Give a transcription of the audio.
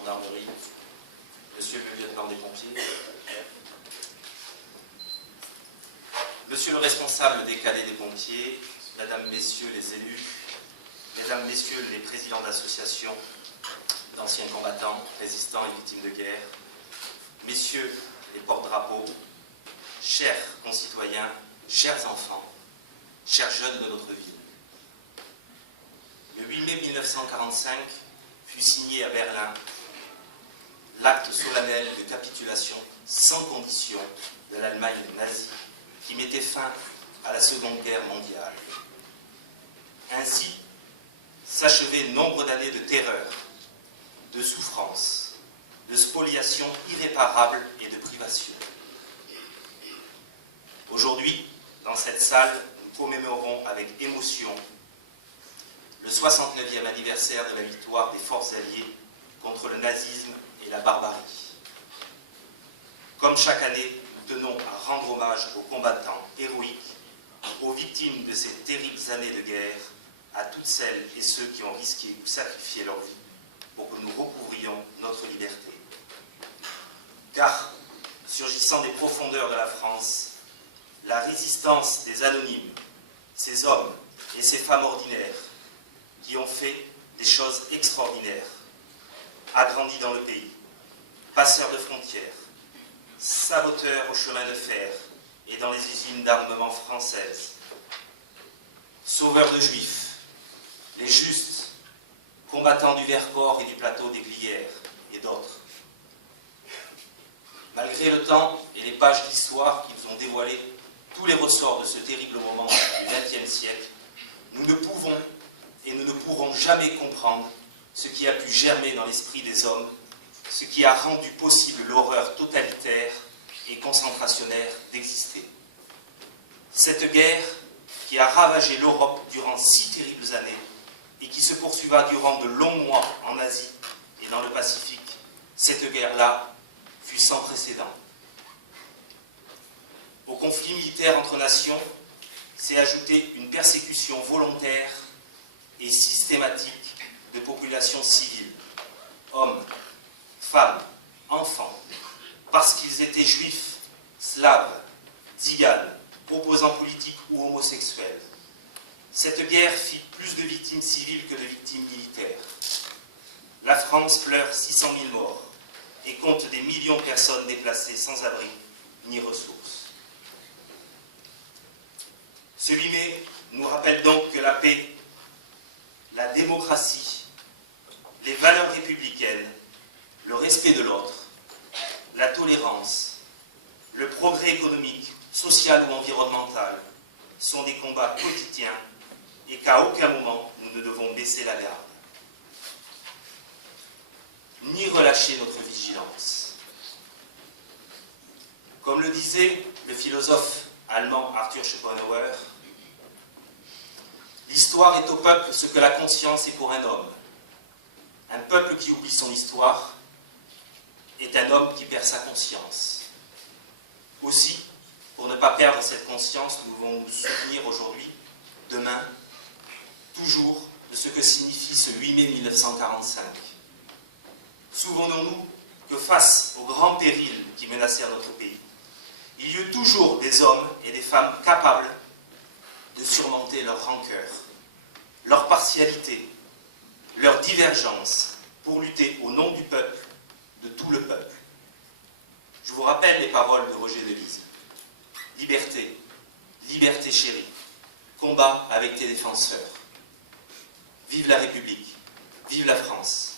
Gendarmerie, Monsieur le lieutenant des pompiers, Monsieur le responsable des cadets des pompiers, Mesdames, Messieurs les élus, Mesdames, Messieurs les présidents d'associations d'anciens combattants, résistants et victimes de guerre, Messieurs les porte-drapeaux, chers concitoyens, chers enfants, chers jeunes de notre ville. Le 8 mai 1945 fut signé à Berlin l'acte solennel de capitulation sans condition de l'Allemagne nazie qui mettait fin à la Seconde Guerre mondiale. Ainsi s'achevaient nombre d'années de terreur, de souffrance, de spoliation irréparable et de privation. Aujourd'hui, dans cette salle, nous commémorons avec émotion le 69e anniversaire de la victoire des forces alliées contre le nazisme et la barbarie. Comme chaque année, nous tenons à rendre hommage aux combattants héroïques, aux victimes de ces terribles années de guerre, à toutes celles et ceux qui ont risqué ou sacrifié leur vie pour que nous recouvrions notre liberté. Car, surgissant des profondeurs de la France, la résistance des anonymes, ces hommes et ces femmes ordinaires qui ont fait des choses extraordinaires, a grandi dans le pays, passeurs de frontières, saboteurs au chemin de fer et dans les usines d'armement françaises, sauveurs de juifs, les justes, combattants du Vercors et du plateau des Glières et d'autres. Malgré le temps et les pages d'histoire qui nous ont dévoilé tous les ressorts de ce terrible moment du XXe siècle, nous ne pouvons et nous ne pourrons jamais comprendre ce qui a pu germer dans l'esprit des hommes, ce qui a rendu possible l'horreur totalitaire et concentrationnaire d'exister. Cette guerre qui a ravagé l'Europe durant 6 terribles années et qui se poursuivra durant de longs mois en Asie et dans le Pacifique, cette guerre-là fut sans précédent. Au conflit militaire entre nations s'est ajoutée une persécution volontaire et systématique de populations civiles, hommes, femmes, enfants, parce qu'ils étaient juifs, slaves, tziganes, opposants politiques ou homosexuels. Cette guerre fit plus de victimes civiles que de victimes militaires. La France pleure 600 000 morts et compte des millions de personnes déplacées sans abri ni ressources. Ce 8 mai nous rappelle donc que la paix, la démocratie, les valeurs républicaines, le respect de l'autre, la tolérance, le progrès économique, social ou environnemental sont des combats quotidiens et qu'à aucun moment nous ne devons baisser la garde, ni relâcher notre vigilance. Comme le disait le philosophe allemand Arthur Schopenhauer, l'histoire est au peuple ce que la conscience est pour un homme. Un peuple qui oublie son histoire est un homme qui perd sa conscience. Aussi, pour ne pas perdre cette conscience, nous devons nous souvenir aujourd'hui, demain, toujours de ce que signifie ce 8 mai 1945. Souvenons-nous que face aux grands périls qui menacèrent notre pays, il y eut toujours des hommes et des femmes capables de surmonter leur rancœur, leur partialité, leur divergence pour lutter au nom du peuple, de tout le peuple. Je vous rappelle les paroles de Roger Delise. Liberté, liberté chérie, combat avec tes défenseurs. Vive la République, vive la France.